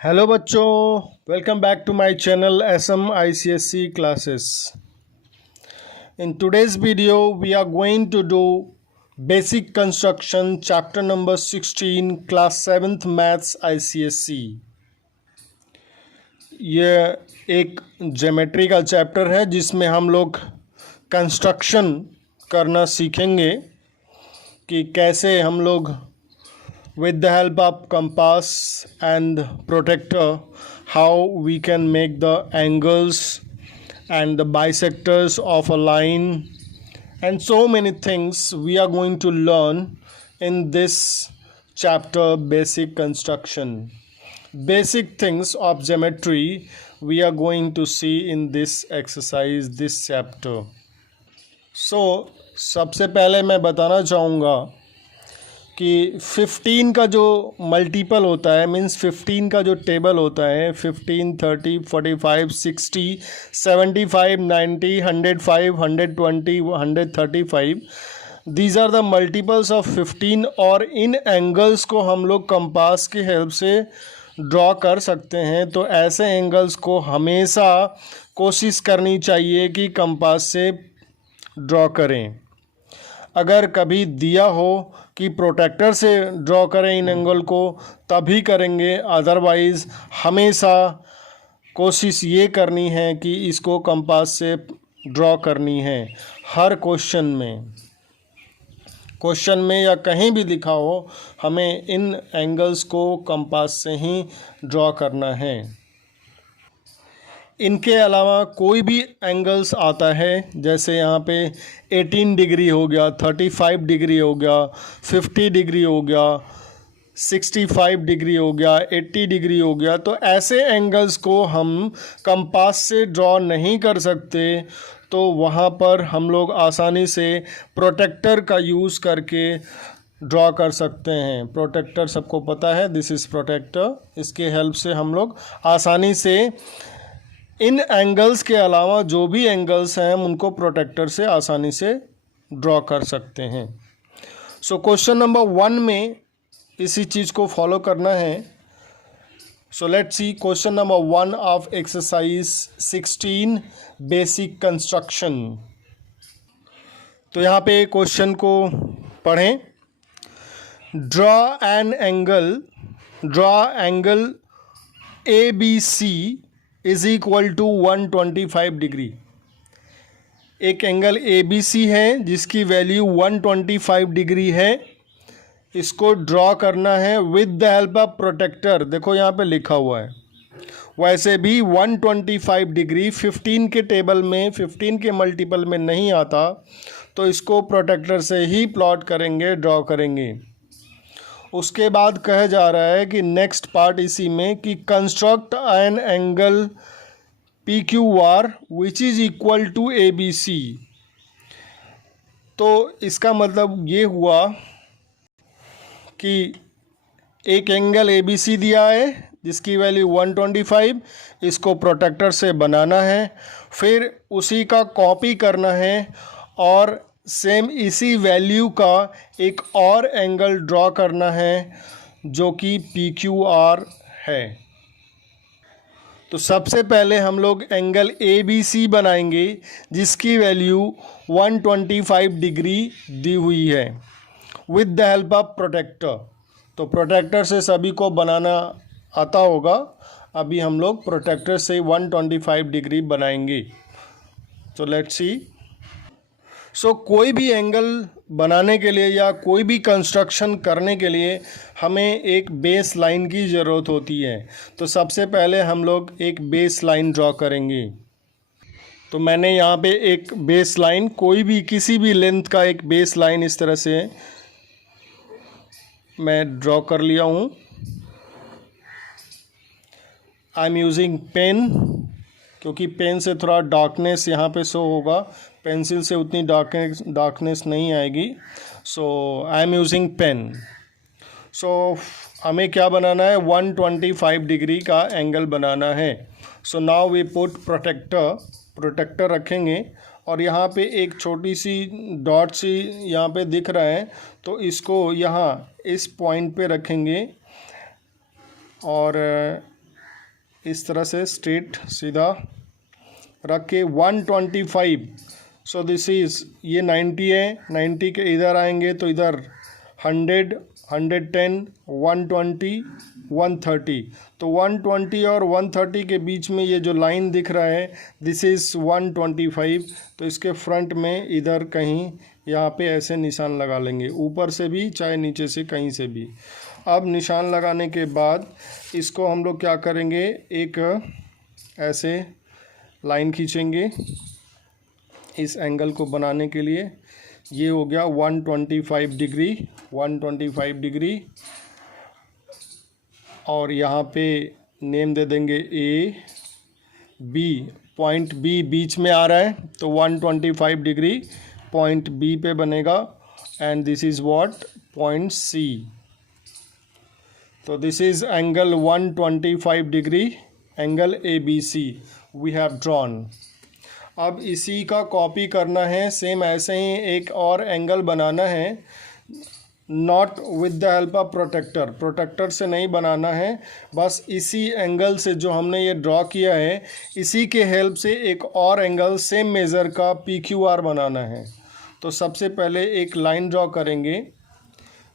Hello बच्चों, welcome back to my channel SM ICSE classes. In today's video we are going to do basic construction chapter number 16 class 7th maths ICSE. ये एक geometry का chapter है जिसमें हम लोग construction करना सीखेंगे कि कैसे हम लोग with the help of compass and protractor how we can make the angles and the bisectors of a line and so many things we are going to learn in this chapter, basic construction. Basic things of geometry we are going to see in this exercise, this chapter. So सबसे पहले मैं बताना चाहूँगा कि 15 का जो multiple होता है मीन्स 15 का जो टेबल होता है 15, 30, 45, 60, 75, 90, 105, 120, 135 these are the multiples of 15 और इन एंगल्स को हम लोग कंपास की हेल्प से ड्रॉ कर सकते हैं। तो ऐसे एंगल्स को हमेशा कोशिश करनी चाहिए कि कंपास से ड्रॉ करें। अगर कभी दिया हो कि प्रोटेक्टर से ड्रॉ करें इन एंगल को तभी करेंगे, अदरवाइज़ हमेशा कोशिश ये करनी है कि इसको कंपास से ड्रॉ करनी है। हर क्वेश्चन में या कहीं भी लिखा हो हमें इन एंगल्स को कंपास से ही ड्रॉ करना है। इनके अलावा कोई भी एंगल्स आता है जैसे यहाँ पे 18 डिग्री हो गया, 35 डिग्री हो गया, 50 डिग्री हो गया, 65 डिग्री हो गया, 80 डिग्री हो गया, तो ऐसे एंगल्स को हम कंपास से ड्रॉ नहीं कर सकते। तो वहाँ पर हम लोग आसानी से प्रोटेक्टर का यूज़ करके ड्रॉ कर सकते हैं। प्रोटेक्टर सबको पता है, दिस इज़ प्रोटेक्टर। इसके हेल्प से हम लोग आसानी से इन एंगल्स के अलावा जो भी एंगल्स हैं हम उनको प्रोटेक्टर से आसानी से ड्रॉ कर सकते हैं। सो क्वेश्चन नंबर 1 में इसी चीज़ को फॉलो करना है। So let's see question number 1 of exercise 16 basic construction. तो यहाँ पे क्वेश्चन को पढ़ें। Draw angle ABC is equal to 125 degree. एक एंगल ABC है जिसकी वैल्यू 125 डिग्री है। इसको ड्रॉ करना है with the help of protractor. देखो यहाँ पे लिखा हुआ है। वैसे भी 125 डिग्री 15 के टेबल में 15 के मल्टीपल में नहीं आता, तो इसको प्रोटेक्टर से ही प्लॉट करेंगे, ड्रॉ करेंगे। उसके बाद कहा जा रहा है कि नेक्स्ट पार्ट इसी में कि construct an angle PQR which is equal to ABC। तो इसका मतलब ये हुआ कि एक एंगल ABC दिया है जिसकी वैल्यू 125, इसको प्रोटेक्टर से बनाना है, फिर उसी का कॉपी करना है और सेम इसी वैल्यू का एक और एंगल ड्रॉ करना है जो कि PQR है। तो सबसे पहले हम लोग एंगल ABC बनाएंगे जिसकी वैल्यू 125 डिग्री दी हुई है with the help of protractor. तो प्रोटेक्टर से सभी को बनाना आता होगा। अभी हम लोग प्रोटेक्टर से 125 डिग्री बनाएंगे। तो लेट्स सी। सो कोई भी एंगल बनाने के लिए या कोई भी कंस्ट्रक्शन करने के लिए हमें एक बेस लाइन की ज़रूरत होती है। तो सबसे पहले हम लोग एक बेस लाइन ड्रॉ करेंगे। तो मैंने यहाँ पे एक बेस लाइन, कोई भी किसी भी लेंथ का एक बेस लाइन इस तरह से मैं ड्रॉ कर लिया हूँ। आई एम यूजिंग पेन क्योंकि पेन से थोड़ा डार्कनेस यहाँ पे शो होगा, पेंसिल से उतनी डार्कनेस नहीं आएगी। सो आई एम यूजिंग पेन। सो हमें क्या बनाना है, 125 डिग्री का एंगल बनाना है। So now we put protractor रखेंगे और यहाँ पे एक छोटी सी डॉट सी यहाँ पे दिख रहा है, तो इसको यहाँ इस पॉइंट पे रखेंगे और इस तरह से स्ट्रेट सीधा रख के 125। सो दिस इज़ ये 90 है, 90 के इधर आएंगे तो इधर 100, 110, 120, 130। तो 120 और 130 के बीच में ये जो लाइन दिख रहा है दिस इज़ 125। तो इसके फ्रंट में इधर कहीं यहाँ पे ऐसे निशान लगा लेंगे, ऊपर से भी चाहे नीचे से कहीं से भी। अब निशान लगाने के बाद इसको हम लोग क्या करेंगे, एक ऐसे लाइन खींचेंगे इस एंगल को बनाने के लिए। ये हो गया 125 डिग्री, 125 डिग्री। और यहाँ पे नेम दे देंगे ए बी, पॉइंट बी बीच में आ रहा है तो 125 डिग्री पॉइंट बी पे बनेगा। And this is what, point C. तो this is angle 125 degree, angle A B C we have drawn. अब इसी का कॉपी करना है, सेम ऐसे ही एक और एंगल बनाना है, not with the help of protractor, protractor से नहीं बनाना है, बस इसी एंगल से जो हमने ये ड्रॉ किया है इसी के हेल्प से एक और एंगल सेम मेज़र का PQR बनाना है। तो सबसे पहले एक लाइन ड्रॉ करेंगे,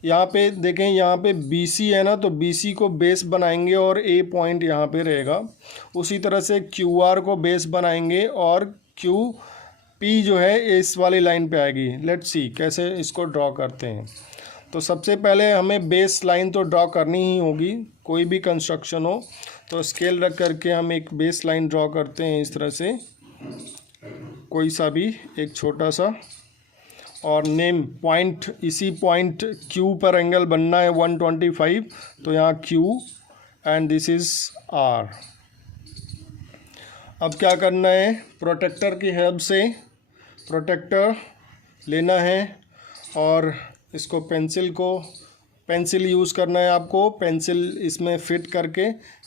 यहाँ पे देखें, यहाँ पे BC है ना, तो BC को बेस बनाएंगे और A पॉइंट यहाँ पे रहेगा। उसी तरह से QR को बेस बनाएंगे और QP जो है इस वाली लाइन पे आएगी। लेट्स सी कैसे इसको ड्रॉ करते हैं। तो सबसे पहले हमें बेस लाइन तो ड्रॉ करनी ही होगी, कोई भी कंस्ट्रक्शन हो तो स्केल रख करके हम एक बेस लाइन ड्रॉ करते हैं इस तरह से, कोई सा भी एक छोटा सा। और नेम पॉइंट, इसी पॉइंट Q पर एंगल बनना है 125, तो यहाँ Q and this is R। अब क्या करना है, प्रोटेक्टर की हेल्प से प्रोटेक्टर लेना है और इसको पेंसिल यूज़ करना है आपको। पेंसिल इसमें फिट करके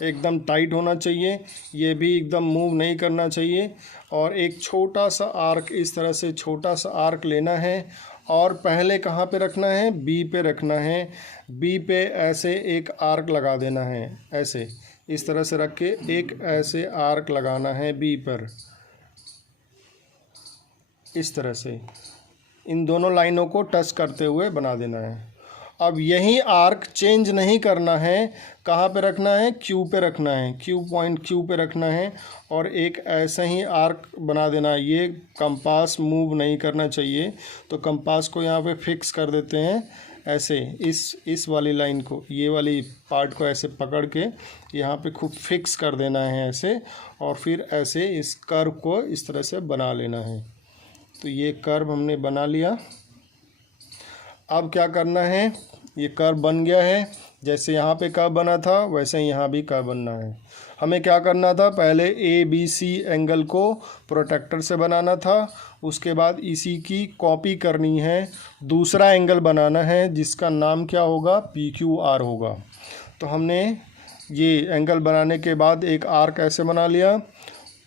एकदम टाइट होना चाहिए, ये भी एकदम मूव नहीं करना चाहिए। और एक छोटा सा आर्क, इस तरह से छोटा सा आर्क लेना है और पहले कहाँ पे रखना है, बी पे रखना है। बी पे ऐसे एक आर्क लगा देना है, ऐसे इस तरह से रख के एक ऐसे आर्क लगाना है बी पर, इस तरह से इन दोनों लाइनों को टच करते हुए बना देना है। अब यही आर्क चेंज नहीं करना है, कहाँ पे रखना है, Q पे रखना है, पॉइंट Q पे रखना है और एक ऐसा ही आर्क बना देना है। ये कंपास मूव नहीं करना चाहिए, तो कंपास को यहाँ पे फिक्स कर देते हैं ऐसे, इस वाली लाइन को, ये वाली पार्ट को ऐसे पकड़ के यहाँ पे खूब फिक्स कर देना है ऐसे, और फिर ऐसे इस कर्व को इस तरह से बना लेना है। तो ये कर्व हमने बना लिया। अब क्या करना है, ये कर्व बन गया है, जैसे यहाँ पे कर्व बना था वैसे ही यहाँ भी कर्व बनना है। हमें क्या करना था, पहले ABC एंगल को प्रोटेक्टर से बनाना था, उसके बाद इसी की कॉपी करनी है, दूसरा एंगल बनाना है जिसका नाम क्या होगा, PQR होगा। तो हमने ये एंगल बनाने के बाद एक आर्क ऐसे बना लिया,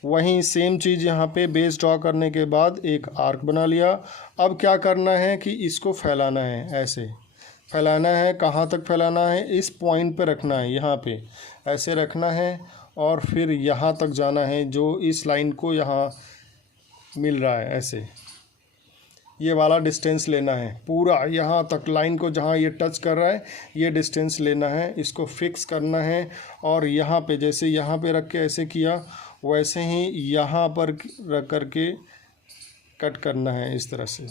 वहीं सेम चीज़ यहाँ पे बेस ड्रॉ करने के बाद एक आर्क बना लिया। अब क्या करना है कि इसको फैलाना है, ऐसे फैलाना है। कहाँ तक फैलाना है, इस पॉइंट पे रखना है, यहाँ पे ऐसे रखना है और फिर यहाँ तक जाना है, जो इस लाइन को यहाँ मिल रहा है ऐसे, ये वाला डिस्टेंस लेना है पूरा, यहाँ तक लाइन को जहाँ ये टच कर रहा है ये डिस्टेंस लेना है, इसको फिक्स करना है। और यहाँ पे जैसे यहाँ पे रख के ऐसे किया वैसे ही यहाँ पर रख करके कट करना है इस तरह से।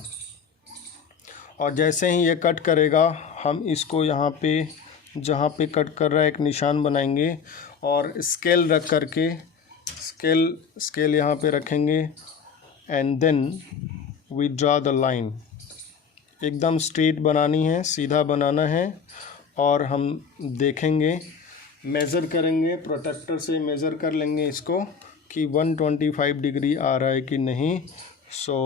और जैसे ही ये कट करेगा हम इसको यहाँ पे जहाँ पे कट कर रहा है एक निशान बनाएंगे और स्केल रख करके स्केल यहाँ पे रखेंगे and then we draw the line. एकदम स्ट्रेट बनानी है, सीधा बनाना है और हम देखेंगे, मेज़र करेंगे, प्रोटेक्टर से मेज़र कर लेंगे इसको कि 125 डिग्री आ रहा है कि नहीं। सो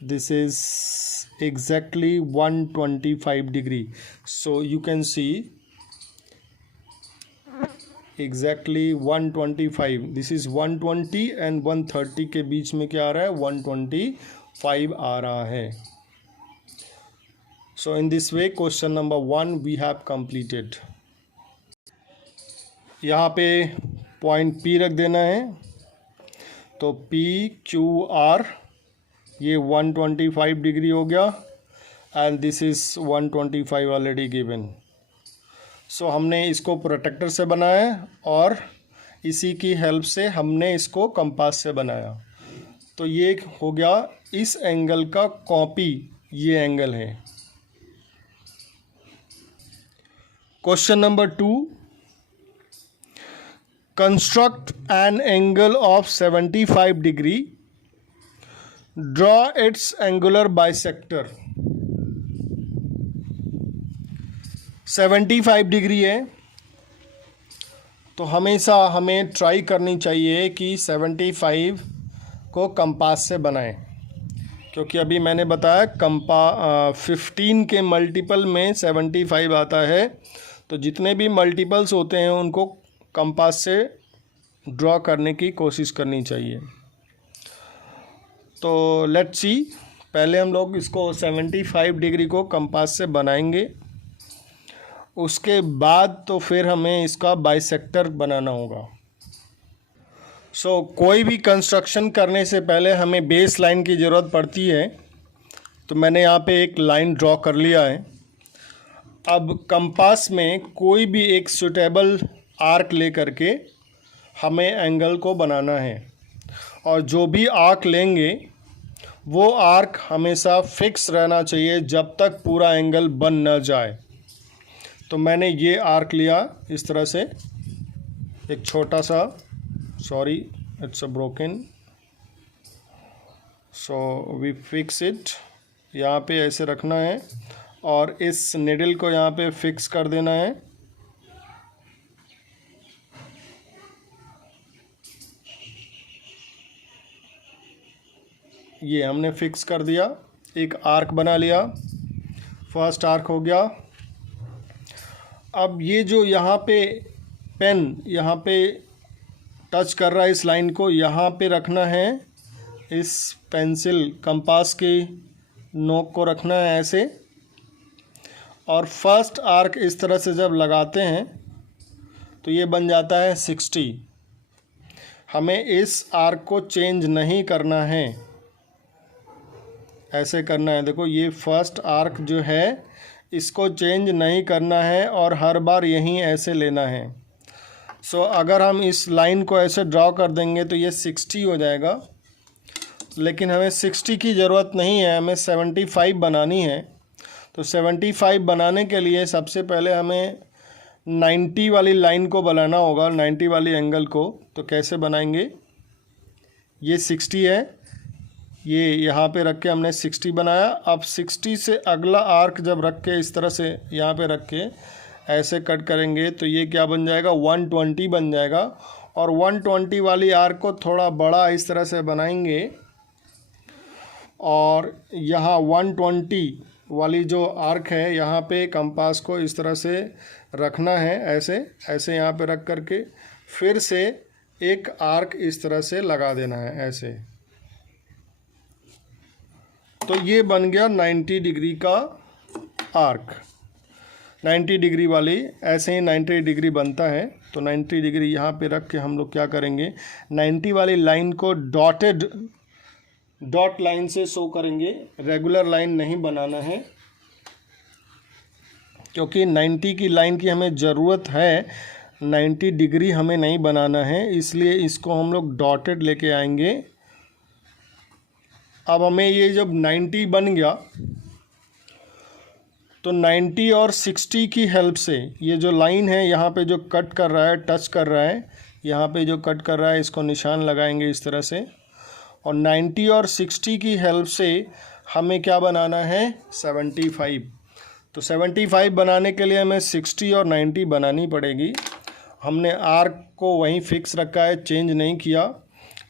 this is exactly 125 degree, so you can see exactly 125, this is 120 and 130 के बीच में क्या आ रहा है, 125 आ रहा है। So in this way question number 1 we have completed. यहाँ पे पॉइंट P रख देना है। तो PQR ये 125 डिग्री हो गया and this is 125 already given. So हमने इसको प्रोटेक्टर से बनाया और इसी की हेल्प से हमने इसको कंपास से बनाया। तो ये हो गया इस एंगल का कॉपी, ये एंगल है। Question number 2, construct an angle of 75 degree, draw it's angular bisector. 75 degree है तो हमेशा हमें ट्राई करनी चाहिए कि 75 को कंपास से बनाएं, क्योंकि अभी मैंने बताया 15 के मल्टीपल में 75 आता है। तो जितने भी मल्टीपल्स होते हैं उनको कंपास से ड्रॉ करने की कोशिश करनी चाहिए। तो लेट्स सी, पहले हम लोग इसको 75 डिग्री को कंपास से बनाएंगे, उसके बाद तो फिर हमें इसका बाइसेक्टर बनाना होगा। कोई भी कंस्ट्रक्शन करने से पहले हमें बेस लाइन की ज़रूरत पड़ती है। तो मैंने यहाँ पे एक लाइन ड्रॉ कर लिया है। अब कंपास में कोई भी एक सूटेबल आर्क ले करके हमें एंगल को बनाना है, और जो भी आर्क लेंगे वो आर्क हमेशा फिक्स रहना चाहिए जब तक पूरा एंगल बन न जाए। तो मैंने ये आर्क लिया इस तरह से, एक छोटा सा, sorry it's a broken, so we fix it. यहाँ पे ऐसे रखना है और इस निडल को यहाँ पे फिक्स कर देना है। ये हमने फिक्स कर दिया, एक आर्क बना लिया, फर्स्ट आर्क हो गया। अब ये जो यहाँ पे पेन यहाँ पे टच कर रहा है इस लाइन को, यहाँ पे रखना है, इस पेंसिल कंपास की नोक को रखना है ऐसे, और फर्स्ट आर्क इस तरह से जब लगाते हैं तो ये बन जाता है 60। हमें इस आर्क को चेंज नहीं करना है, ऐसे करना है। देखो ये फर्स्ट आर्क जो है इसको चेंज नहीं करना है और हर बार यहीं ऐसे लेना है। अगर हम इस लाइन को ऐसे ड्रॉ कर देंगे तो ये 60 हो जाएगा, लेकिन हमें 60 की ज़रूरत नहीं है, हमें 75 बनानी है। तो 75 बनाने के लिए सबसे पहले हमें 90 वाली लाइन को बनाना होगा, 90 वाली एंगल को। तो कैसे बनाएंगे, ये 60 है, ये यहाँ पे रख के हमने 60 बनाया। अब 60 से अगला आर्क जब रख के इस तरह से यहाँ पे रख के ऐसे कट करेंगे तो ये क्या बन जाएगा, 120 बन जाएगा। और 120 वाली आर्क को थोड़ा बड़ा इस तरह से बनाएंगे, और यहाँ 120 वाली जो आर्क है यहाँ पे कंपास को इस तरह से रखना है, ऐसे ऐसे यहाँ पे रख करके फिर से एक आर्क इस तरह से लगा देना है ऐसे। तो ये बन गया 90 डिग्री का आर्क, 90 डिग्री वाली, ऐसे ही 90 डिग्री बनता है। तो 90 डिग्री यहाँ पे रख के हम लोग क्या करेंगे, 90 वाली लाइन को डॉट लाइन से शो करेंगे, रेगुलर लाइन नहीं बनाना है, क्योंकि 90 की लाइन की हमें ज़रूरत है, 90 डिग्री हमें नहीं बनाना है, इसलिए इसको हम लोग डॉटेड लेके आएंगे। अब हमें ये जब 90 बन गया तो 90 और 60 की हेल्प से ये जो लाइन है यहाँ पे जो कट कर रहा है, टच कर रहा है, यहाँ पे जो कट कर रहा है इसको निशान लगाएंगे इस तरह से, और 90 और 60 की हेल्प से हमें क्या बनाना है, 75। तो 75 बनाने के लिए हमें 60 और 90 बनानी पड़ेगी। हमने आर्क को वहीं फिक्स रखा है, चेंज नहीं किया।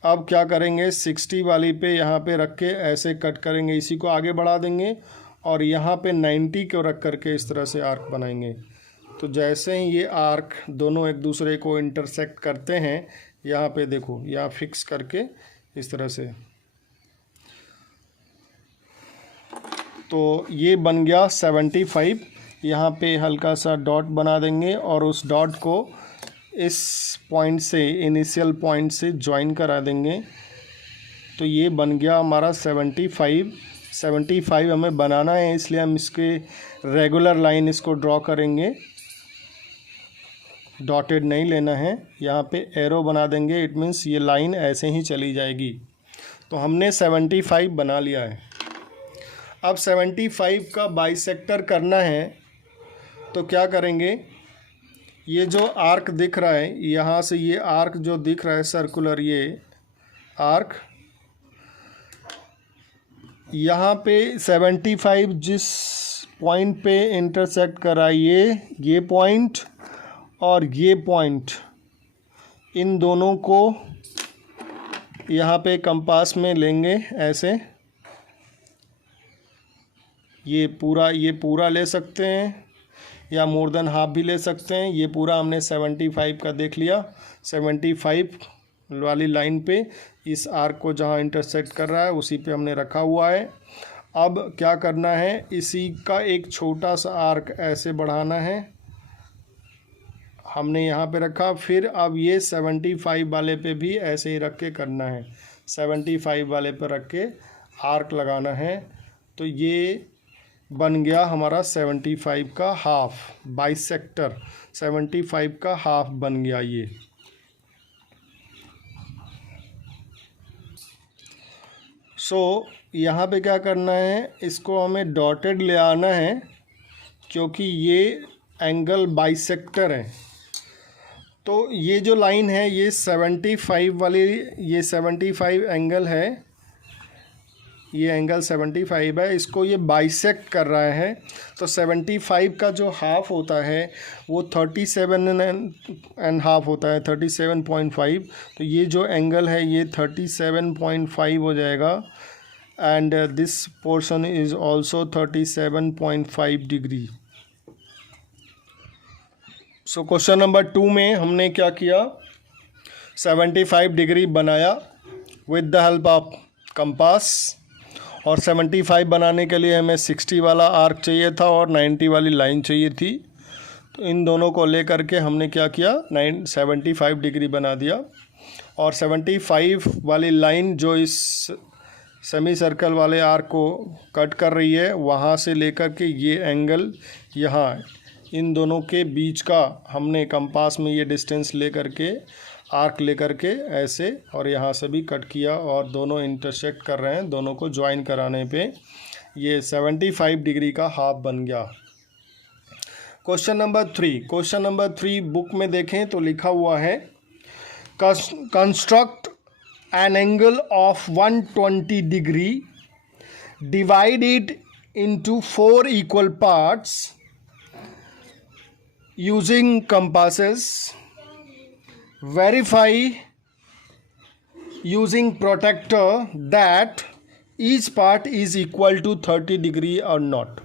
अब क्या करेंगे, 60 वाली पे यहाँ पे रख के ऐसे कट करेंगे, इसी को आगे बढ़ा देंगे और यहाँ पे 90 को रख करके इस तरह से आर्क बनाएंगे। तो जैसे ही ये आर्क दोनों एक दूसरे को इंटरसेक्ट करते हैं, यहाँ पे देखो, यहाँ फिक्स करके इस तरह से, तो ये बन गया 75। यहाँ पे हल्का सा डॉट बना देंगे और उस डॉट को इस पॉइंट से, इनिशियल पॉइंट से ज्वाइन करा देंगे तो ये बन गया हमारा 75 हमें बनाना है, इसलिए हम इसके रेगुलर लाइन इसको ड्रॉ करेंगे, डॉटेड नहीं लेना है, यहाँ पे एरो बना देंगे। इट मीन्स ये लाइन ऐसे ही चली जाएगी। तो हमने 75 बना लिया है। अब 75 का बाइसेक्टर करना है तो क्या करेंगे, ये जो आर्क दिख रहा है, यहाँ से ये आर्क जो दिख रहा है सर्कुलर, ये आर्क, यहाँ पे 75 जिस पॉइंट पे इंटरसेक्ट करा, ये पॉइंट और ये पॉइंट, इन दोनों को यहाँ पे कंपास में लेंगे ऐसे। ये पूरा ले सकते हैं या मोर देन हाफ भी ले सकते हैं। ये पूरा हमने 75 का देख लिया। 75 वाली लाइन पे इस आर्क को जहाँ इंटरसेक्ट कर रहा है उसी पे हमने रखा हुआ है। अब क्या करना है, इसी का एक छोटा सा आर्क ऐसे बढ़ाना है, हमने यहाँ पे रखा। फिर अब ये 75 वाले पे भी ऐसे ही रख के करना है, 75 वाले पे रख के आर्क लगाना है। तो ये बन गया हमारा 75 का हाफ, बाइसेक्टर 75 का हाफ बन गया ये। यहाँ पे क्या करना है, इसको हमें डॉटेड ले आना है क्योंकि ये एंगल बाइसेक्टर है। तो ये जो लाइन है ये 75 वाली, ये 75 एंगल है, ये एंगल 75 है, इसको ये बाइसेक्ट कर रहा है। तो 75 का जो हाफ होता है वो 37.5 होता है, 37.5। तो ये जो एंगल है ये 37.5 हो जाएगा and this portion is also 37.5 degree. So question number 2 में हमने क्या किया, 75 डिग्री बनाया with the help of compass, और 75 बनाने के लिए हमें 60 वाला आर्क चाहिए था और 90 वाली लाइन चाहिए थी। तो इन दोनों को लेकर के हमने क्या किया, 75 डिग्री बना दिया। और 75 वाली लाइन जो इस सेमी सर्कल वाले आर्क को कट कर रही है, वहाँ से लेकर के ये एंगल यहाँ, इन दोनों के बीच का हमने कंपास में ये डिस्टेंस लेकर के, आर्क लेकर के ऐसे, और यहाँ से भी कट किया और दोनों इंटरसेक्ट कर रहे हैं। दोनों को ज्वाइन कराने पे ये 75 डिग्री का हाफ बन गया। क्वेश्चन नंबर 3 बुक में देखें तो लिखा हुआ है, construct an angle of 120 degree, divide it into 4 equal parts using compasses, verify using protractor that each part is equal to 30 degree or not।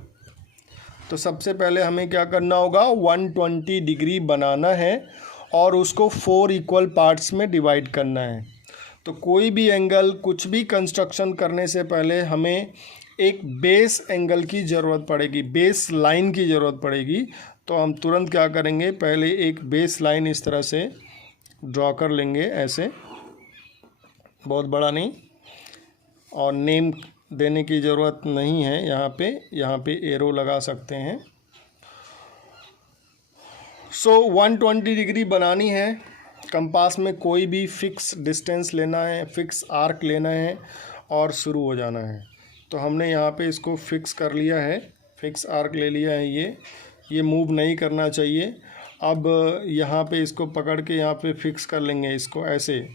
तो सबसे पहले हमें क्या करना होगा, 120 डिग्री बनाना है और उसको 4 इक्वल पार्ट्स में डिवाइड करना है। तो कोई भी एंगल, कुछ भी कंस्ट्रक्शन करने से पहले हमें एक बेस एंगल की ज़रूरत पड़ेगी, बेस लाइन की ज़रूरत पड़ेगी। तो हम तुरंत क्या करेंगे, पहले एक बेस लाइन इस तरह से ड्रॉ कर लेंगे ऐसे, बहुत बड़ा नहीं, और नेम देने की ज़रूरत नहीं है। यहाँ पे एरो लगा सकते हैं। 120 डिग्री बनानी है, कंपास में कोई भी फिक्स डिस्टेंस लेना है, फिक्स आर्क लेना है और शुरू हो जाना है। तो हमने यहाँ पे इसको फिक्स कर लिया है, फिक्स आर्क ले लिया है। ये मूव नहीं करना चाहिए। अब यहाँ पे इसको पकड़ के यहाँ पे फिक्स कर लेंगे, इसको ऐसे,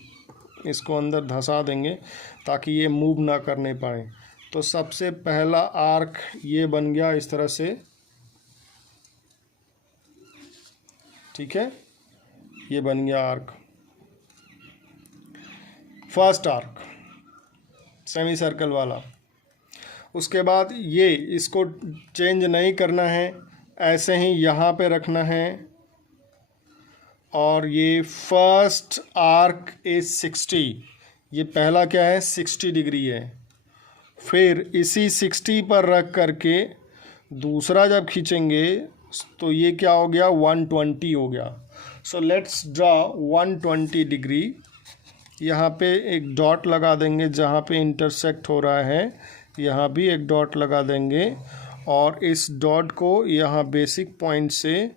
इसको अंदर धंसा देंगे ताकि ये मूव ना करने पाए। तो सबसे पहला आर्क ये बन गया इस तरह से, ठीक है, ये बन गया arc, first arc semi circle वाला। उसके बाद ये, इसको चेंज नहीं करना है, ऐसे ही यहाँ पे रखना है। और ये फर्स्ट आर्क इज 60, ये पहला क्या है, 60 डिग्री है। फिर इसी 60 पर रख करके दूसरा जब खींचेंगे तो ये क्या हो गया, 120 हो गया। So let's draw 120 degree. यहाँ पे एक डॉट लगा देंगे जहाँ पे इंटरसेक्ट हो रहा है, यहाँ भी एक डॉट लगा देंगे, और इस डॉट को यहाँ बेसिक पॉइंट से,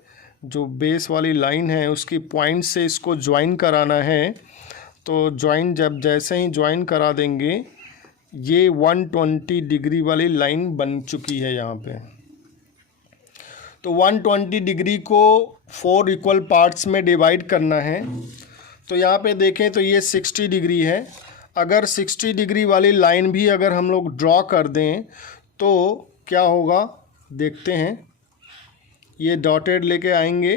जो बेस वाली लाइन है उसकी पॉइंट से इसको ज्वाइन कराना है। तो ज्वाइन जैसे ही ज्वाइन करा देंगे, ये 120 डिग्री वाली लाइन बन चुकी है यहाँ पे। तो 120 डिग्री को 4 इक्वल पार्ट्स में डिवाइड करना है। तो यहाँ पे देखें तो ये 60 डिग्री है। अगर 60 डिग्री वाली लाइन भी अगर हम लोग ड्रॉ कर दें तो क्या होगा, देखते हैं। ये डॉटेड लेके आएंगे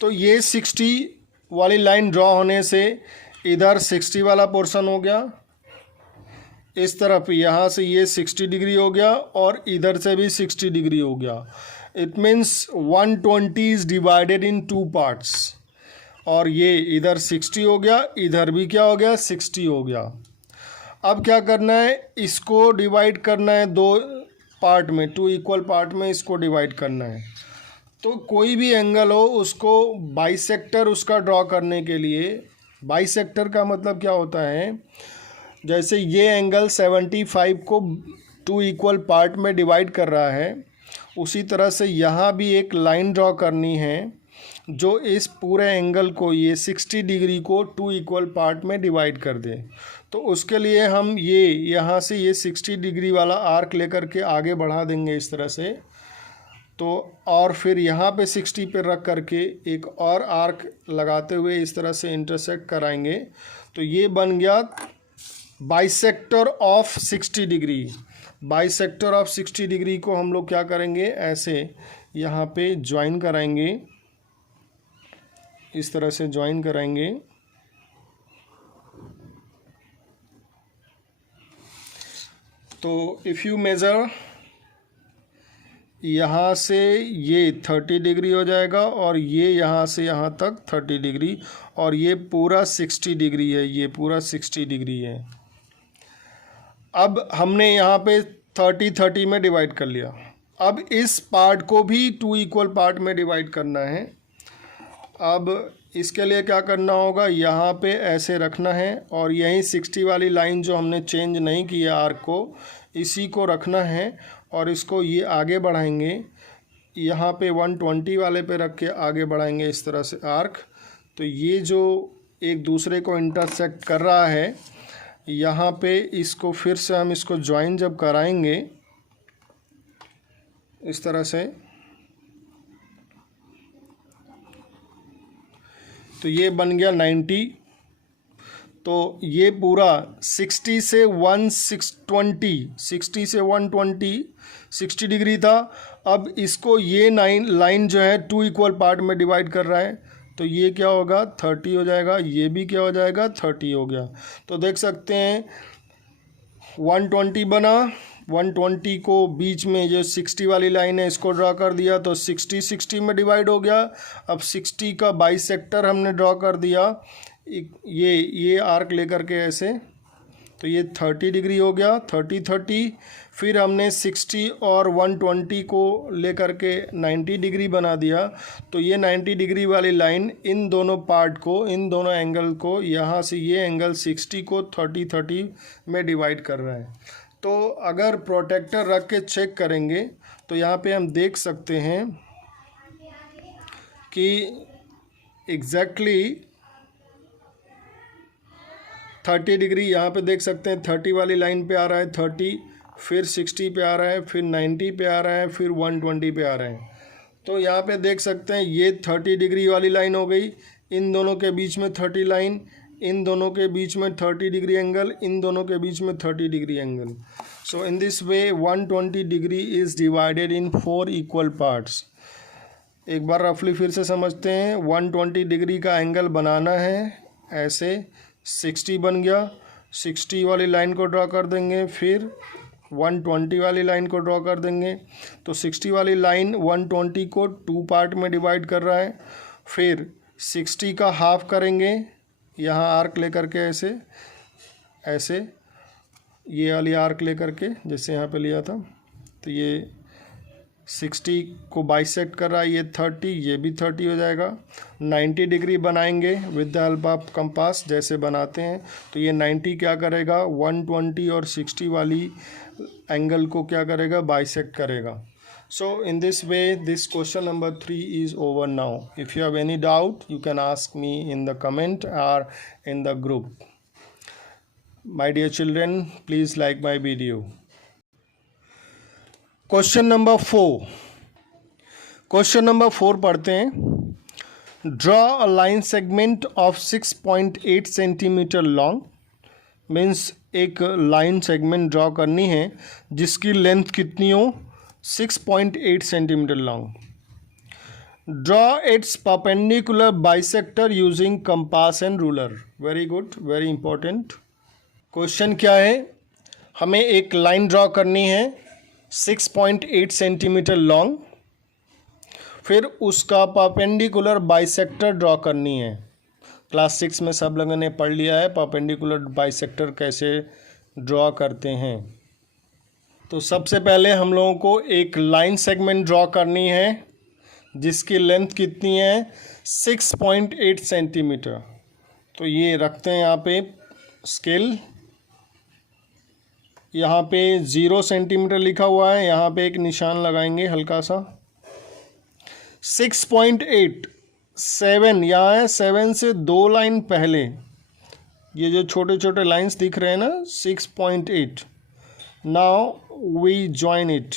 तो ये 60 वाली लाइन ड्रॉ होने से इधर 60 वाला पोर्शन हो गया, इस तरफ यहाँ से ये 60 डिग्री हो गया, और इधर से भी 60 डिग्री हो गया। It means 120 is divided in 2 parts, और ये इधर 60 हो गया, इधर भी क्या हो गया, 60 हो गया। अब क्या करना है, इसको डिवाइड करना है 2 पार्ट में, 2 इक्वल पार्ट में इसको डिवाइड करना है। तो कोई भी एंगल हो उसको बाइसेक्टर उसका ड्रॉ करने के लिए, बाइसेक्टर का मतलब क्या होता है, जैसे ये एंगल 75 को 2 इक्वल पार्ट में डिवाइड कर रहा है, उसी तरह से यहाँ भी एक लाइन ड्रॉ करनी है जो इस पूरे एंगल को, ये 60 डिग्री को 2 इक्वल पार्ट में डिवाइड कर दे। तो उसके लिए हम ये यहाँ से ये 60 डिग्री वाला आर्क लेकर के आगे बढ़ा देंगे इस तरह से। तो और फिर यहाँ पे 60 पे रख करके एक और आर्क लगाते हुए इस तरह से इंटरसेक्ट कराएंगे। तो ये बन गया bisector of 60 degree. Bisector of 60 degree को हम लोग क्या करेंगे, ऐसे यहाँ पे ज्वाइन कराएंगे, इस तरह से ज्वाइन कराएंगे। तो इफ़ यू मेज़र, यहाँ से ये 30 डिग्री हो जाएगा, और ये यहाँ से यहाँ तक 30 डिग्री, और ये पूरा 60 डिग्री है, ये पूरा 60 डिग्री है। अब हमने यहाँ पे 30 में डिवाइड कर लिया। अब इस पार्ट को भी 2 इक्वल पार्ट में डिवाइड करना है। अब इसके लिए क्या करना होगा, यहाँ पे ऐसे रखना है, और यहीं 60 वाली लाइन जो हमने चेंज नहीं किया आर्क को, इसी को रखना है, और इसको ये आगे बढ़ाएंगे, यहाँ पे 120 वाले पे रख के आगे बढ़ाएंगे इस तरह से आर्क। तो ये जो एक दूसरे को इंटरसेक्ट कर रहा है, यहाँ पे इसको फिर से हम इसको ज्वाइन जब कराएंगे इस तरह से, तो ये बन गया 90। तो ये पूरा 60 से 120 60 डिग्री था। अब इसको ये लाइन जो है 2 इक्वल पार्ट में डिवाइड कर रहा है, तो ये क्या होगा, 30 हो जाएगा, ये भी क्या हो जाएगा, 30 हो गया। तो देख सकते हैं 120 बना, 120 को बीच में जो 60 वाली लाइन है इसको ड्रॉ कर दिया, तो 60 में डिवाइड हो गया। अब 60 का बाइसेक्टर हमने ड्रॉ कर दिया, ये आर्क लेकर के ऐसे, तो ये 30 डिग्री हो गया, 30। फिर हमने 60 और 120 को लेकर के 90 डिग्री बना दिया। तो ये 90 डिग्री वाली लाइन इन दोनों पार्ट को, इन दोनों एंगल को, यहाँ से ये एंगल 60 को 30 में डिवाइड कर रहा है। तो अगर प्रोटेक्टर रख के चेक करेंगे तो यहाँ पे हम देख सकते हैं कि एग्जैक्टली 30 डिग्री यहाँ पे देख सकते हैं, 30 वाली लाइन पे आ रहा है 30, फिर 60 पे आ रहा है, फिर 90 पे आ रहा है, फिर 120 पे आ रहे हैं। तो यहाँ पे देख सकते हैं ये 30 डिग्री वाली लाइन हो गई, इन दोनों के बीच में 30 लाइन, इन दोनों के बीच में 30 डिग्री एंगल, इन दोनों के बीच में 30 degree angle. So in this way 120 degree is divided in 4 equal parts. एक बार रफली फिर से समझते हैं। 120 डिग्री का एंगल बनाना है, ऐसे 60 बन गया, 60 वाली लाइन को ड्रॉ कर देंगे, फिर 120 वाली लाइन को ड्रॉ कर देंगे। तो 60 वाली लाइन 120 को 2 पार्ट में डिवाइड कर रहा है, फिर 60 का हाफ करेंगे, यहाँ आर्क लेकर के ऐसे ये वाली आर्क लेकर के, जैसे यहाँ पे लिया था, तो ये 60 को बाइसेक्ट कर रहा है, ये 30, ये भी 30 हो जाएगा। 90 डिग्री बनाएंगे with the help of compass, जैसे बनाते हैं। तो ये 90 क्या करेगा, 120 और 60 वाली एंगल को क्या करेगा, बाइसेक्ट करेगा। So in this way this question number 3 is over now. If you have any doubt you can ask me in the comment or in the group. My dear children, please like my video. Question number 4. Question number 4 पढ़ते हैं। Draw a line segment of 6.8 centimeter long. Means एक line segment draw करनी है जिसकी length कितनी हो, 6.8 centimetre long. Draw it's perpendicular bisector using compass and ruler. Very good, very important. Question क्या है, हमें एक लाइन ड्रॉ करनी है 6.8 सेंटीमीटर लॉन्ग, फिर उसका परपेंडिकुलर बाइसेक्टर ड्रॉ करनी है। क्लास 6 में सब लोगों ने पढ़ लिया है परपेंडिकुलर बाइसेक्टर कैसे ड्रॉ करते हैं। तो सबसे पहले हम लोगों को एक लाइन सेगमेंट ड्रॉ करनी है जिसकी लेंथ कितनी है, 6.8 सेंटीमीटर। तो ये रखते हैं यहाँ पे स्केल, यहाँ पे 0 सेंटीमीटर लिखा हुआ है, यहाँ पे एक निशान लगाएंगे हल्का सा। 6.8, 7 यहाँ है, 7 से 2 लाइन पहले ये जो छोटे छोटे लाइंस दिख रहे हैं ना, 6.8। Now we join it.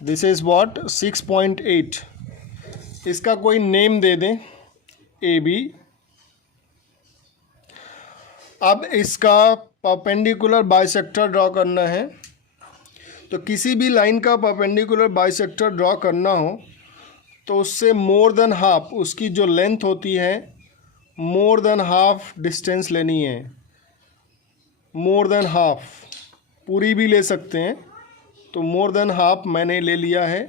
This is what, 6.8। इसका कोई नेम दे दें, AB। अब इसका परपेंडिकुलर बाइसेक्टर ड्रॉ करना है। तो किसी भी लाइन का परपेंडिकुलर बाइसेक्टर ड्रॉ करना हो तो उससे मोर देन हाफ, उसकी जो लेंथ होती है मोर देन हाफ डिस्टेंस लेनी है। मोर देन हाफ, पूरी भी ले सकते हैं, तो मोर देन हाफ मैंने ले लिया है।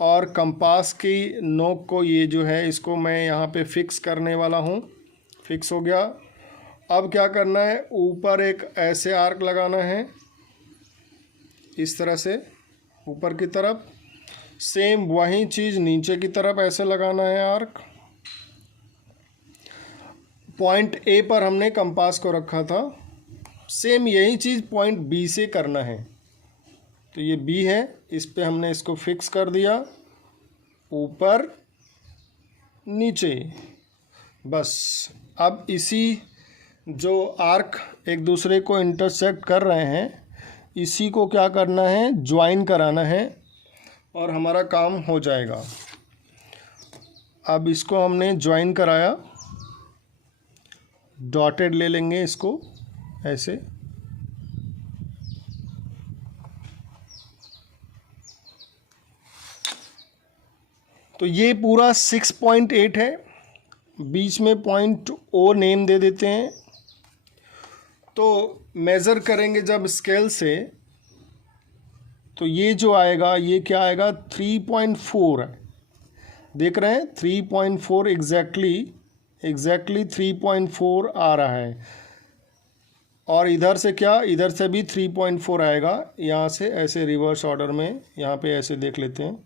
और कंपास की नोक को ये जो है इसको मैं यहाँ पे फिक्स करने वाला हूँ। फिक्स हो गया। अब क्या करना है, ऊपर एक ऐसे आर्क लगाना है इस तरह से ऊपर की तरफ। सेम वही चीज़ नीचे की तरफ ऐसे लगाना है आर्क। पॉइंट ए पर हमने कंपास को रखा था, सेम यही चीज़ पॉइंट बी से करना है। तो ये बी है, इस पे हमने इसको फिक्स कर दिया, ऊपर नीचे, बस। अब इसी जो आर्क एक दूसरे को इंटरसेक्ट कर रहे हैं, इसी को क्या करना है, ज्वाइन कराना है और हमारा काम हो जाएगा। अब इसको हमने ज्वाइन कराया, डॉटेड ले लेंगे इसको ऐसे। तो ये पूरा 6.8 है, बीच में पॉइंट ओ नेम दे देते हैं। तो मेज़र करेंगे जब स्केल से, तो ये जो आएगा ये क्या आएगा, 3.4 है। देख रहे हैं 3.4 एग्जैक्टली 3.4 आ रहा है। और इधर से क्या, इधर से भी 3.4 आएगा। यहाँ से ऐसे रिवर्स ऑर्डर में यहाँ पे ऐसे देख लेते हैं,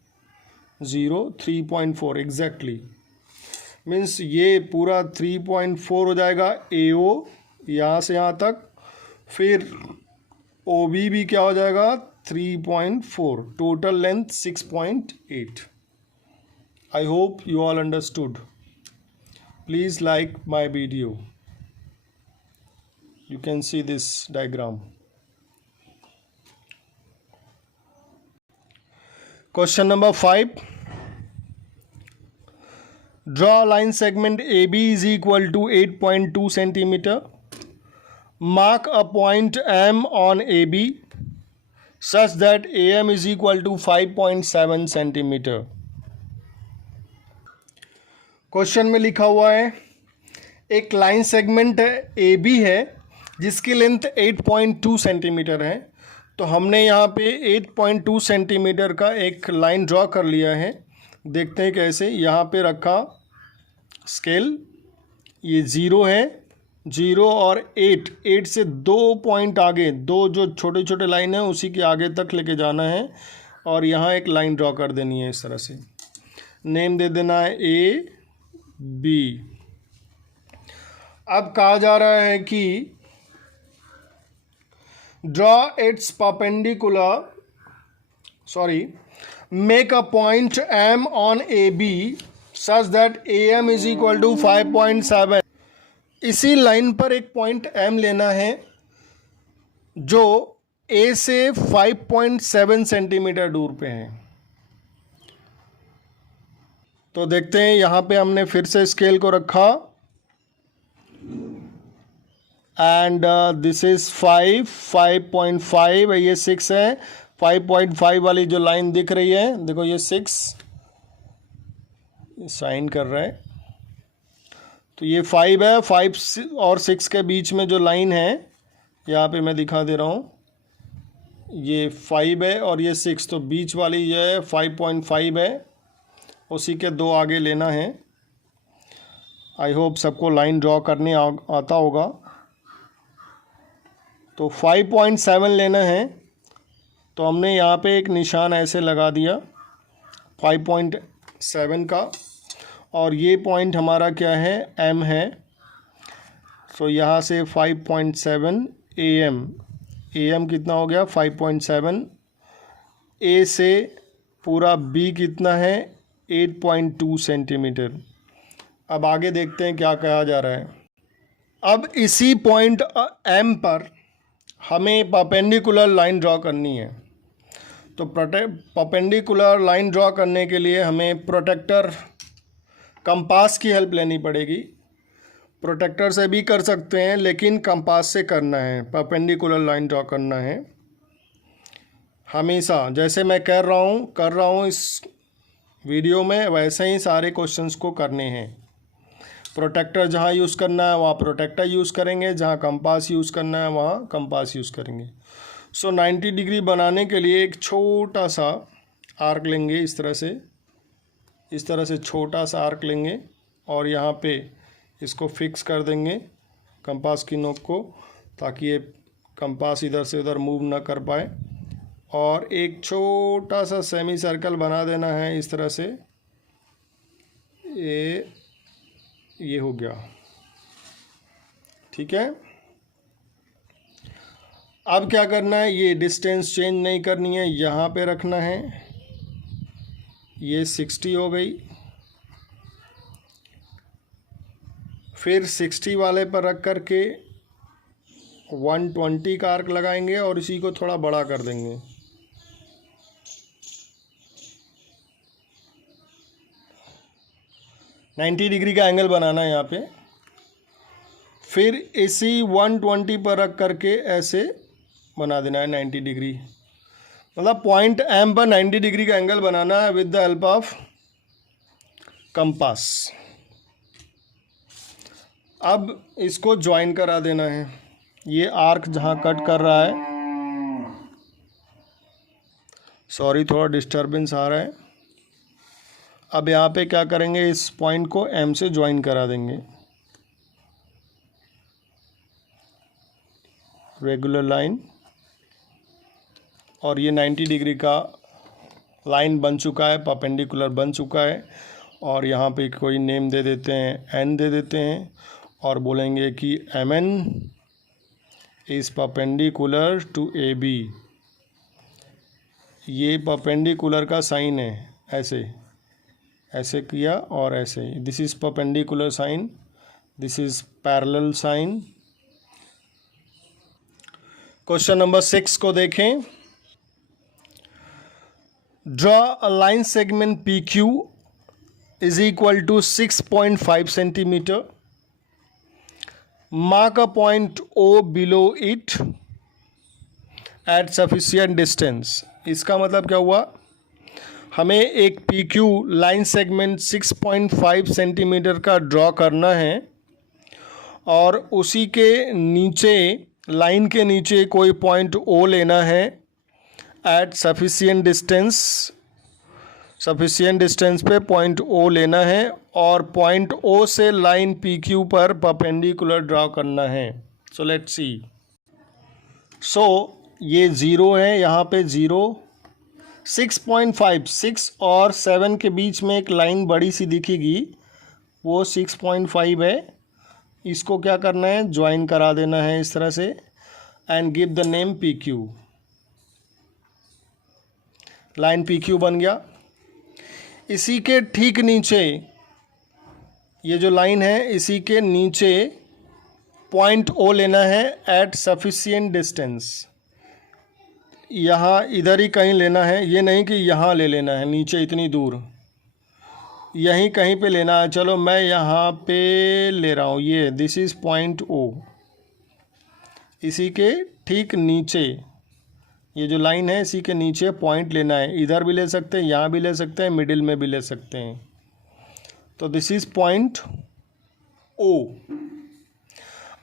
0, 3.4 एग्जैक्टली। मीन्स ये पूरा 3.4 हो जाएगा AO यहाँ से यहाँ तक। फिर OB भी क्या हो जाएगा, 3.4। Total length 6.8। I hope you all understood. Please like my video. You can see this diagram. Question number 5. Draw a line segment AB is equal to 8.2 centimeter. Mark a point M on AB such that AM is equal to 5.7 centimeter. Question में लिखा हुआ है एक line segment AB है जिसकी length 8.2 centimetre है। तो हमने यहाँ पे 8.2 सेंटीमीटर का एक लाइन ड्रॉ कर लिया है। देखते हैं कैसे। यहाँ पे रखा स्केल, ये 0 है, 0 और 8 से 2 पॉइंट आगे, दो जो छोटे छोटे लाइन है उसी के आगे तक लेके जाना है और यहाँ एक लाइन ड्रॉ कर देनी है इस तरह से। नेम दे देना है ए बी। अब कहा जा रहा है कि draw it's perpendicular, make a point M on AB such that AM is equal to 5.7। इसी लाइन पर एक पॉइंट M लेना है जो A से 5.7 सेंटीमीटर दूर पे है। तो देखते हैं, यहाँ पे हमने फिर से स्केल को रखा एंड दिस इज 5.5, ये 6 है। 5.5 वाली जो लाइन दिख रही है, देखो ये 6 साइन कर रहा है, तो ये 5 है। 5 और 6 के बीच में जो लाइन है यहाँ पे मैं दिखा दे रहा हूँ, ये 5 है और ये 6, तो बीच वाली ये 5.5 है, उसी के दो आगे लेना है। आई होप सबको लाइन ड्रॉ करने आता होगा। तो 5.7 लेना है, तो हमने यहाँ पे एक निशान ऐसे लगा दिया 5.7 का, और ये पॉइंट हमारा क्या है, M है। सो यहाँ से 5.7 AM कितना हो गया 5.7। A से पूरा B कितना है 8.2 सेंटीमीटर। अब आगे देखते हैं क्या कहा जा रहा है। अब इसी पॉइंट M पर हमें परपेंडिकुलर लाइन ड्रॉ करनी है। तो परपेंडिकुलर लाइन ड्रॉ करने के लिए हमें प्रोटेक्टर कंपास की हेल्प लेनी पड़ेगी। प्रोटेक्टर से भी कर सकते हैं, लेकिन कंपास से करना है, परपेंडिकुलर लाइन ड्रॉ करना है हमेशा। जैसे मैं कर रहा हूँ इस वीडियो में, वैसे ही सारे क्वेश्चंस को करने हैं। प्रोटेक्टर जहाँ यूज़ करना है वहाँ प्रोटेक्टर यूज़ करेंगे, जहाँ कंपास यूज़ करना है वहाँ कंपास यूज़ करेंगे। सो 90 डिग्री बनाने के लिए एक छोटा सा आर्क लेंगे, इस तरह से छोटा सा आर्क लेंगे और यहाँ पे इसको फिक्स कर देंगे कंपास की नोक को, ताकि ये कंपास इधर से उधर मूव ना कर पाए। और एक छोटा सा सेमी सर्कल बना देना है इस तरह से। ये हो गया, ठीक है। अब क्या करना है, ये डिस्टेंस चेंज नहीं करनी है, यहाँ पे रखना है। ये 60 हो गई, फिर 60 वाले पर रख कर के 120 का आर्क लगाएंगे और इसी को थोड़ा बड़ा कर देंगे। $90 डिग्री का एंगल बनाना है यहाँ पे। फिर इसी 120 पर रख करके ऐसे बना देना है 90 डिग्री। मतलब पॉइंट M पर 90 डिग्री का एंगल बनाना है with the help of compass. अब इसको ज्वाइन करा देना है। ये आर्क जहाँ कट कर रहा है, सॉरी थोड़ा डिस्टरबेंस आ रहा है। अब यहाँ पे क्या करेंगे, इस पॉइंट को M से ज्वाइन करा देंगे। रेगुलर लाइन, और ये 90 डिग्री का लाइन बन चुका है, परपेंडिकुलर बन चुका है। और यहाँ पे कोई नेम दे देते हैं, N दे देते हैं, और बोलेंगे कि MN is perpendicular to AB। ये परपेंडिकुलर का साइन है, ऐसे किया और ऐसे। This is perpendicular sign, this is parallel sign. Question number 6 को देखें। Draw a line segment PQ is equal to 6.5 centimetre. Mark a point O below it at sufficient distance. इसका मतलब क्या हुआ, हमें एक PQ लाइन सेगमेंट 6.5 सेंटीमीटर का draw करना है और उसी के नीचे, लाइन के नीचे कोई पॉइंट O लेना है at sufficient distance sufficient distance पे पॉइंट ओ लेना है और पॉइंट ओ से लाइन पी क्यू पर परपेंडिकुलर ड्रा करना है। सो लेट्स सी। सो ये 0 है, यहाँ पे 0, 6.5, 6 और 7 के बीच में एक लाइन बड़ी सी दिखेगी, वो 6.5 है। इसको क्या करना है, ज्वाइन करा देना है इस तरह से and give the name P Q. Line P Q बन गया। इसी के ठीक नीचे ये जो लाइन है, इसी के नीचे पॉइंट ओ लेना है एट सफिशिएंट डिस्टेंस। यहाँ इधर ही कहीं लेना है, ये नहीं कि यहाँ ले लेना है नीचे इतनी दूर, यहीं कहीं पे लेना है। चलो मैं यहाँ पे ले रहा हूँ, ये दिस इज़ पॉइंट ओ। इसी के ठीक नीचे ये जो लाइन है, इसी के नीचे पॉइंट लेना है। इधर भी ले सकते हैं, यहाँ भी ले सकते हैं, मिडिल में भी ले सकते हैं। तो दिस इज़ पॉइंट ओ।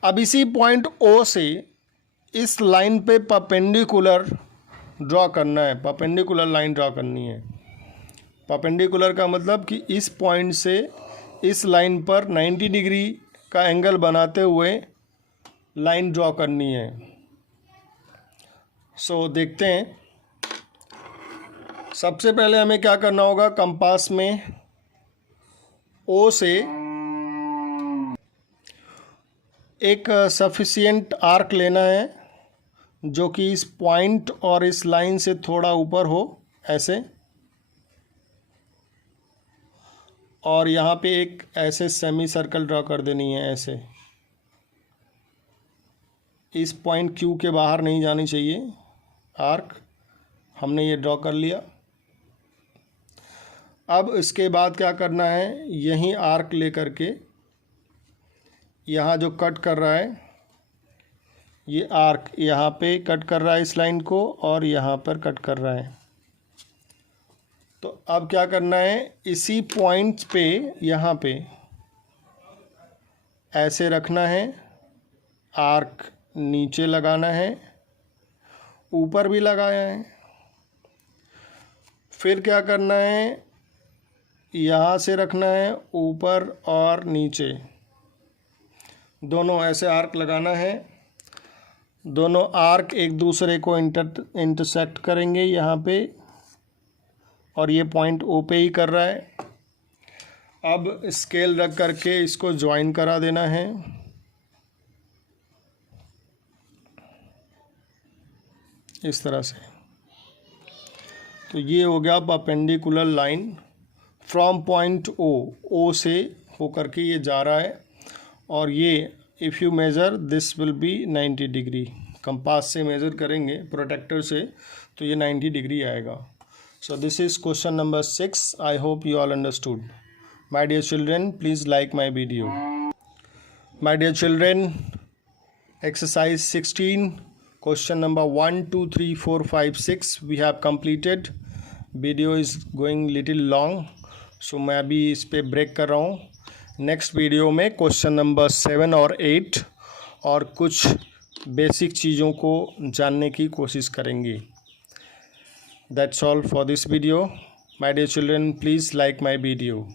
अब इसी पॉइंट ओ से इस लाइन पे परपेंडिकुलर ड्रॉ करना है, परपेंडिकुलर लाइन ड्रॉ करनी है। परपेंडिकुलर का मतलब कि इस पॉइंट से इस लाइन पर 90 डिग्री का एंगल बनाते हुए लाइन ड्रॉ करनी है। सो देखते हैं। सबसे पहले हमें क्या करना होगा, कंपास में ओ से एक सफिशिएंट आर्क लेना है जो कि इस पॉइंट और इस लाइन से थोड़ा ऊपर हो, ऐसे। और यहाँ पे एक ऐसे सेमी सर्कल ड्रॉ कर देनी है, ऐसे। इस पॉइंट क्यू के बाहर नहीं जानी चाहिए आर्क। हमने ये ड्रॉ कर लिया। अब इसके बाद क्या करना है, यहीं आर्क लेकर के यहाँ जो कट कर रहा है, ये आर्क यहाँ पे कट कर रहा है इस लाइन को, और यहाँ पर कट कर रहा है। तो अब क्या करना है, इसी पॉइंट पे यहाँ पे ऐसे रखना है, आर्क नीचे लगाना है, ऊपर भी लगाया है। फिर क्या करना है, यहाँ से रखना है ऊपर और नीचे, दोनों ऐसे आर्क लगाना है। दोनों आर्क एक दूसरे को इंटरसेक्ट करेंगे यहाँ पे, और ये पॉइंट ओ पे ही कर रहा है। अब स्केल रख करके इसको ज्वाइन करा देना है। इस तरह से। तो ये हो गया perpendicular line from point O. O से होकर के ये जा रहा है, और ये if you measure this will be 90 degree. Compass से मेज़र करेंगे प्रोटेक्टर से तो ये 90 डिग्री आएगा। So this is question number 6। I hope you all understood. My dear children, please like my video. My dear children, exercise 16 question number 1 2 3 4 5 6 we have completed. Video is going little long, so मैं अभी इस पे break कर रहा हूँ। Next video में question number 7 और 8 और कुछ बेसिक चीज़ों को जानने की कोशिश करेंगे। That's all for this video. My dear children, please like my video.